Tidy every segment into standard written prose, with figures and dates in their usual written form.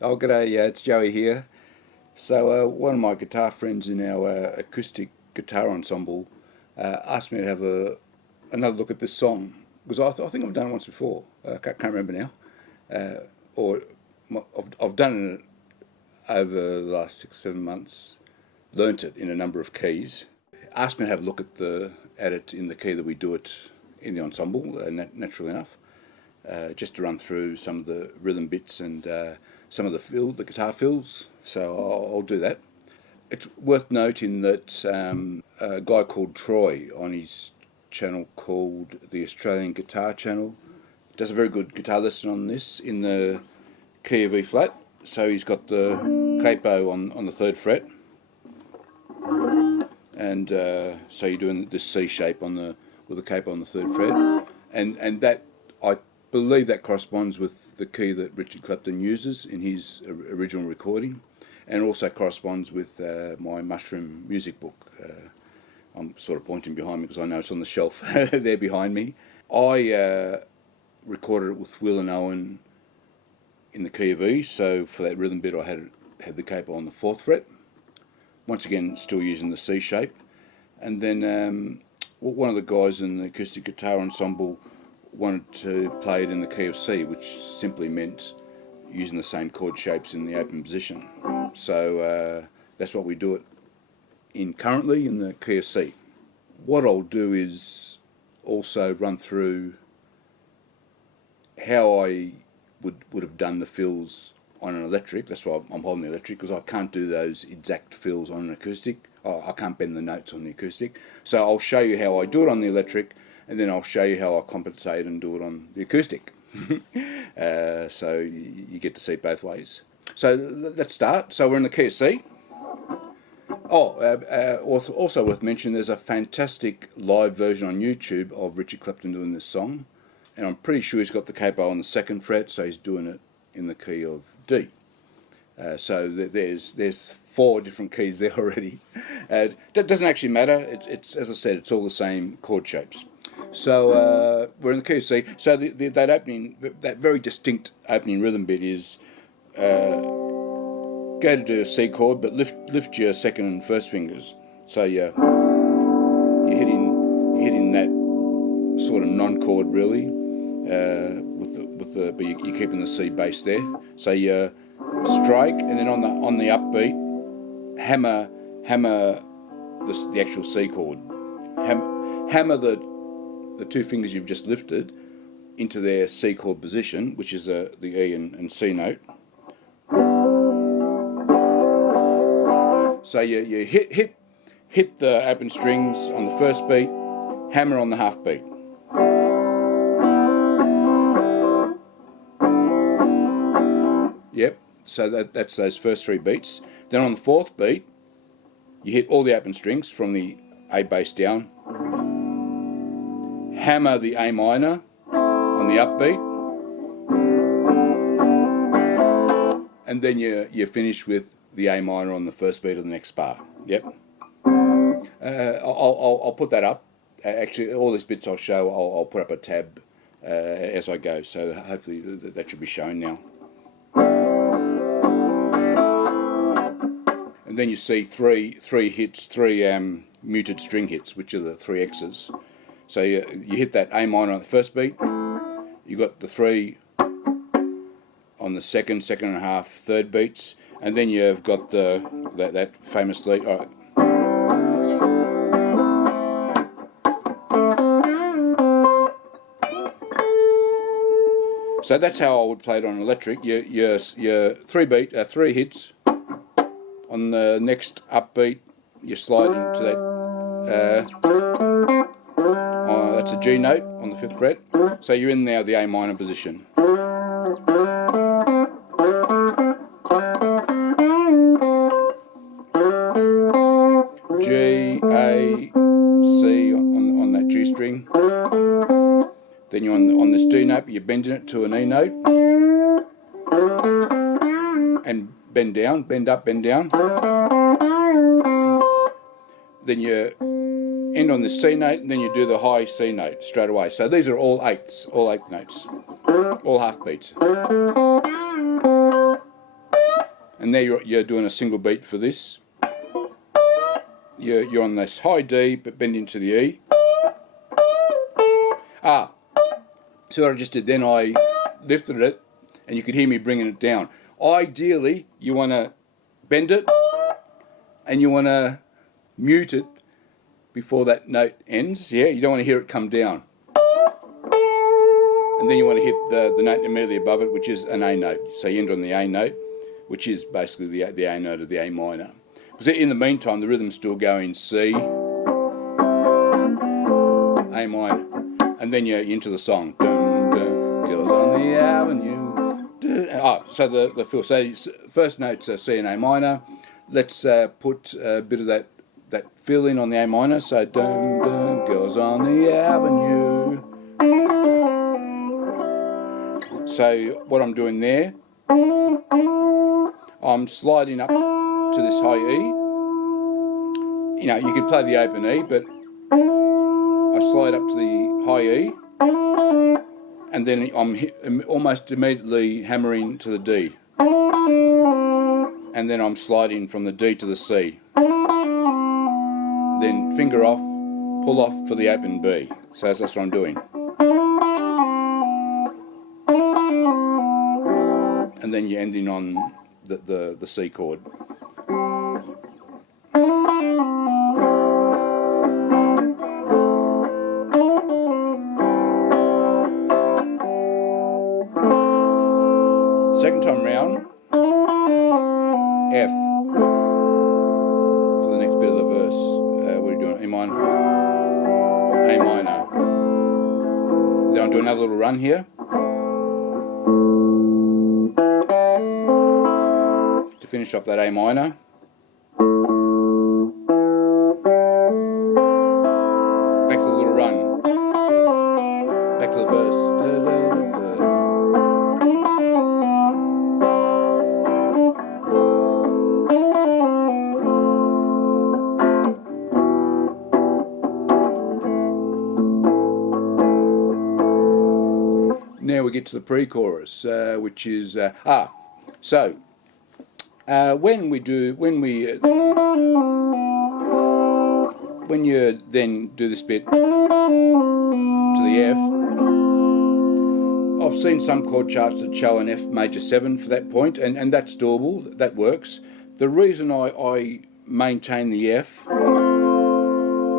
Oh, g'day, it's Joey here. So, one of my guitar friends in our acoustic guitar ensemble asked me to have another look at this song because I think I've done it once before. I can't remember now. Or I've done it over the last 6, 7 months, learnt it in a number of keys. Asked me to have a look at it in the key that we do it in the ensemble, naturally enough. Just to run through some of the rhythm bits and some of the guitar fills. So I'll do that. It's worth noting that a guy called Troy on his channel called the Australian Guitar Channel does a very good guitar lesson on this in the key of E flat. So he's got the capo on the 3rd fret, and so you're doing this C shape with the capo on the 3rd fret, and that I believe that corresponds with the key that Richard Clapton uses in his original recording, and also corresponds with my Mushroom music book. I'm sort of pointing behind me because I know it's on the shelf there behind me. I recorded it with Will and Owen in the key of E, so for that rhythm bit I had the capo on the 4th fret. Once again, still using the C shape. And then one of the guys in the acoustic guitar ensemble wanted to play it in the key of C, which simply meant using the same chord shapes in the open position. So that's what we do it in currently, in the key of C. What I'll do is also run through how I would have done the fills on an electric. That's why I'm holding the electric, because I can't do those exact fills on an acoustic. I can't bend the notes on the acoustic. So I'll show you how I do it on the electric, and then I'll show you how I compensate and do it on the acoustic. So you get to see it both ways. So let's start. So we're in the key of C. Also worth mentioning, there's a fantastic live version on YouTube of Richard Clapton doing this song, and I'm pretty sure he's got the capo on the 2nd fret, so he's doing it in the key of D. So there's 4 different keys there already. That doesn't actually matter. It's as I said, it's all the same chord shapes. So we're in the key of C. So that very distinct opening rhythm bit is go to do a C chord, but lift your 2nd and 1st fingers. So you're hitting that sort of non-chord really, but you're keeping the C bass there. So you strike, and then on the upbeat, hammer the actual C chord. Hammer the 2 fingers you've just lifted into their C chord position, which is the E and C note. So you hit the open strings on the 1st beat, hammer on the half beat. Yep. So that's those first 3 beats. Then on the 4th beat, you hit all the open strings from the A bass down. Hammer the A minor on the upbeat, and then you finish with the A minor on the 1st beat of the next bar. Yep. I'll put that up. Actually, all these bits I'll show. I'll put up a tab as I go. So hopefully that should be shown now. And then you see three hits, 3 muted string hits, which are the 3 X's. So you hit that A minor on the 1st beat. You got the 3 on the 2nd and a half, 3rd beats, and then you've got that famous lead. All right. So that's how I would play it on electric. Your 3 hits. On the next upbeat, you slide into that. That's a G note on the 5th fret. So you're in now the A minor position. G, A, C on that G string. Then you're on this D note, but you're bending it to an E note. And bend down, bend up, bend down. Then you end on the C note, and then you do the high C note straight away. So these are all eighth notes, all half beats. and there you're doing a single beat for this. You're on this high D, but bend into the E. So what I just did then, I lifted it, and you could hear me bringing it down. Ideally, you want to bend it, and you want to mute it before that note ends. Yeah, you don't want to hear it come down. And then you want to hit the note immediately above it, which is an A note. So you end on the A note, which is basically the A note of the A minor. Because in the meantime, the rhythm's still going C, A minor, and then you're into the song. Dun, dun, goes on the avenue. Dun. So the fill. So first note's C and A minor. Let's put a bit of that fill in on the A minor. So dun, dun, goes on the avenue. So what I'm doing there, I'm sliding up to this high E. You know, you could play the open E, but I slide up to the high E, and then I'm almost immediately hammering to the D, and then I'm sliding from the D to the C. Then finger off, pull off for the open B. So that's what I'm doing. And then you're ending on the C chord. Second time round, F for the next bit of the verse. What are you doing? A minor, A minor. Then I'll do another little run here. To finish off that A minor. Back to the little run. Back to the verse. Now we get to the pre-chorus, which is when you then do this bit to the F, I've seen some chord charts that show an F major 7 for that point, and that's doable, that works. The reason I maintain the F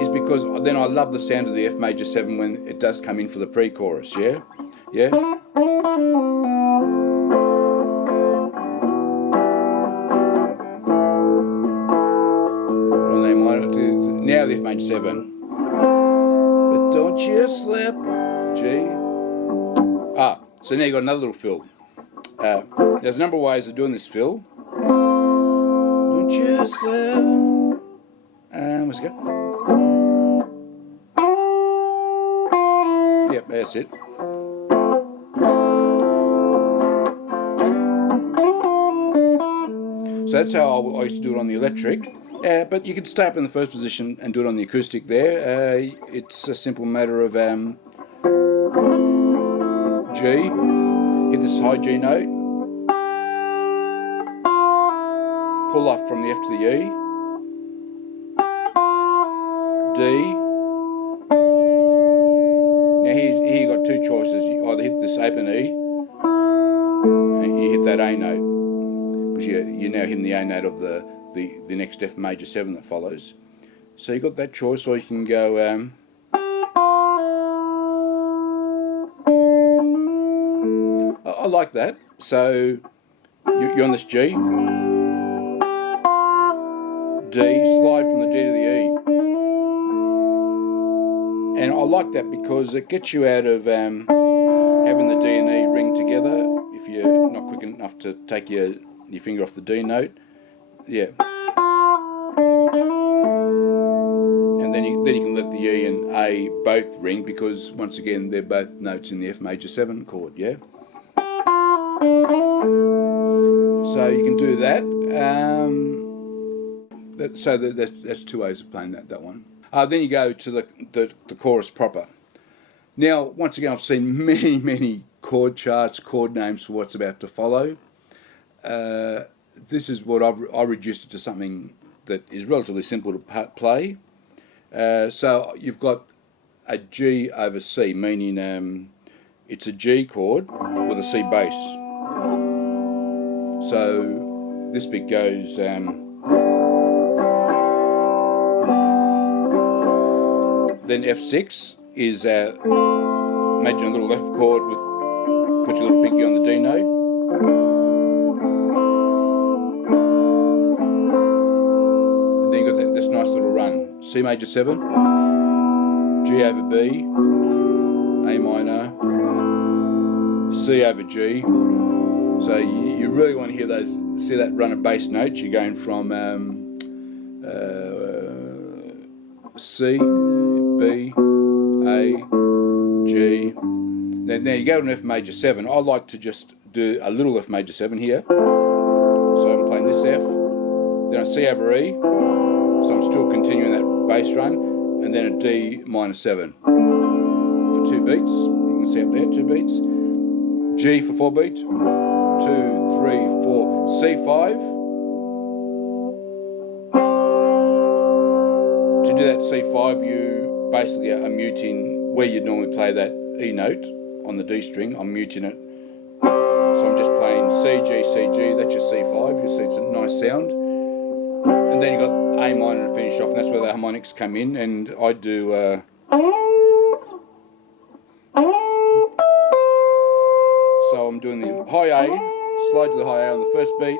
is because then I love the sound of the F major 7 when it does come in for the pre-chorus, yeah? Yeah? Now the F major 7. But don't you slip, G. So now you've got another little fill. There's a number of ways of doing this fill. Don't you slip. Let's go. Yep, that's it. So that's how I used to do it on the electric. But you could stay up in the first position and do it on the acoustic there. It's a simple matter of G, hit this high G note, pull off from the F to the E, D. Now here you've got two choices. You either hit this open E, and you hit that A note, because you're now hitting the A note of the next F major 7 that follows. So you've got that choice, or you can go I like that. So you're on this G, D, slide from the D to the E. And I like that because it gets you out of having the D and E ring together if you're not quick enough to take your finger off the D note. Yeah. And then you can let the E and A both ring, because once again they're both notes in the F major 7 chord, yeah? So you can do that. That's two ways of playing that one. Then you go to the chorus proper. Now, once again, I've seen many chord charts, chord names for what's about to follow. this is what I reduced it to something that is relatively simple to play. So you've got a G over C, meaning it's a G chord with a C bass. So this bit goes. Then F6 is imagine a little F chord with, put your little pinky on the D note. And then you've got this nice little run. C major 7, G over B, A minor, C over G. So you really want to hear those, see that run of bass notes. You're going from C, B, A, G. Now you go to an F major 7. I like to just do a little F major 7 here. So I'm playing this F, then a C over E. So I'm still continuing that bass run, and then a D minor 7 for 2 beats. You can see up there, 2 beats. G for 4 beats. 2, 3, 4, C5. To do that C5, you basically are muting where you'd normally play that E note on the D string. I'm muting it. So I'm just playing C, G, C, G. That's your C5. You see it's a nice sound. And then you've got A minor to finish off, and that's where the harmonics come in. And I do. So I'm doing the high A, slide to the high A on the first beat,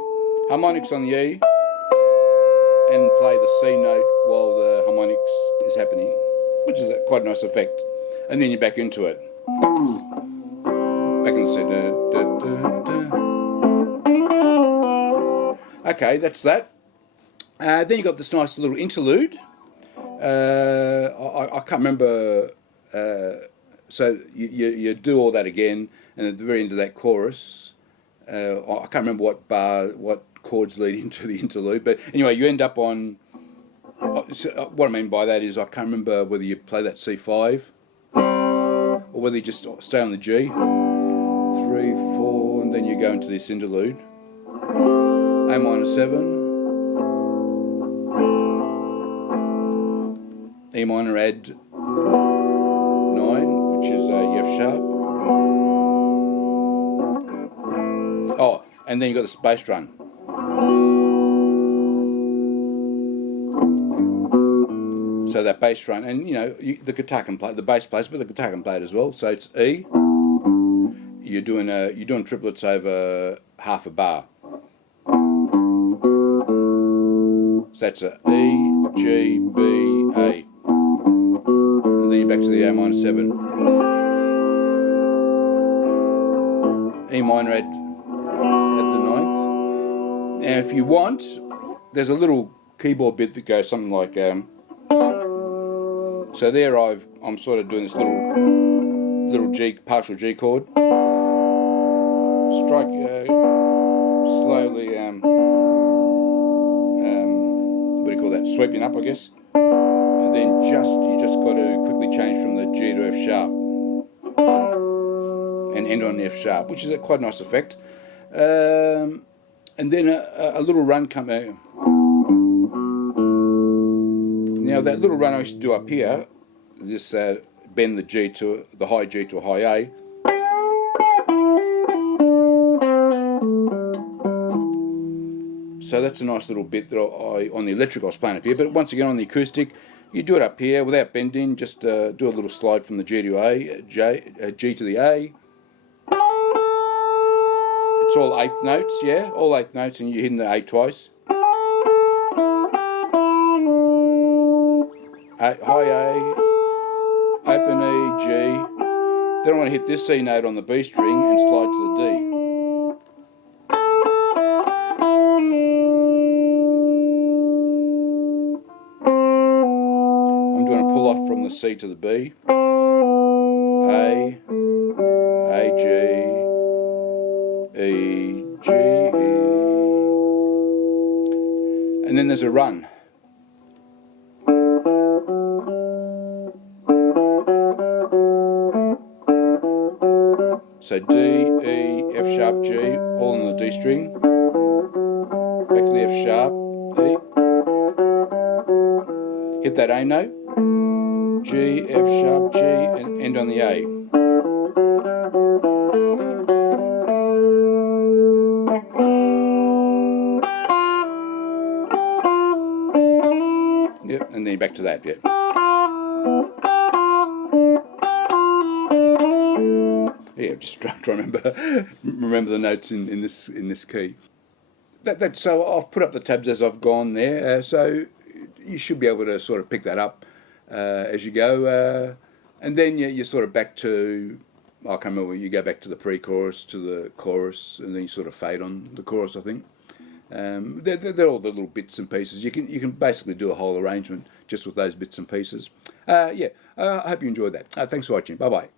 harmonics on the E, and play the C note while the harmonics is happening, which is quite a nice effect. And then you're back into it. Back in the C. Okay, that's that. Then you've got this nice little interlude. I can't remember. So you do all that again, and at the very end of that chorus, I can't remember what chords lead into the interlude. But anyway, you end up on. What I mean by that is I can't remember whether you play that C5 or whether you just stay on the G. 3, 4, and then you go into this interlude. A minor 7. E minor add 9, which is a F sharp. Oh, and then you've got this bass run. So that bass run, and the guitar can play, the bass plays, but the guitar can play it as well. So it's E. You're doing triplets over half a bar. So that's a E, G, B, A. And then you're back to the A minor 7. E minor at the 9th. Now if you want, there's a little keyboard bit that goes something like so there I'm sort of doing this little G, partial G chord. Strike slowly what do you call that? Sweeping up, I guess. And then you just got to quickly change from the G to F sharp and end on the F sharp, which is a quite nice effect. And then a little run come out. Now that little run I used to do up here, just bend the G to the high G to a high A. So that's a nice little bit that on the electric I was playing up here. But once again on the acoustic, you do it up here without bending. Just do a little slide from the G to A, G to the A. It's all 8th notes, yeah, all 8th notes, and you're hitting the A twice. High A, open E, G. Then I want to hit this C note on the B string and slide to the D. I'm doing a pull off from the C to the B. A, G, E, G, E. And then there's a run. So D, E, F sharp, G, all on the D string. back to the F sharp, E, hit that A note, G, F sharp, G, and end on the A. Yep, and then back to that, yep. Yeah, just try to remember the notes in this key. So I've put up the tabs as I've gone there, so you should be able to sort of pick that up as you go, and then you're sort of back to, I can't remember, you go back to the pre-chorus, to the chorus, and then you sort of fade on the chorus, I think. They're all the little bits and pieces. You can basically do a whole arrangement just with those bits and pieces. I hope you enjoyed that. Thanks for watching. Bye bye.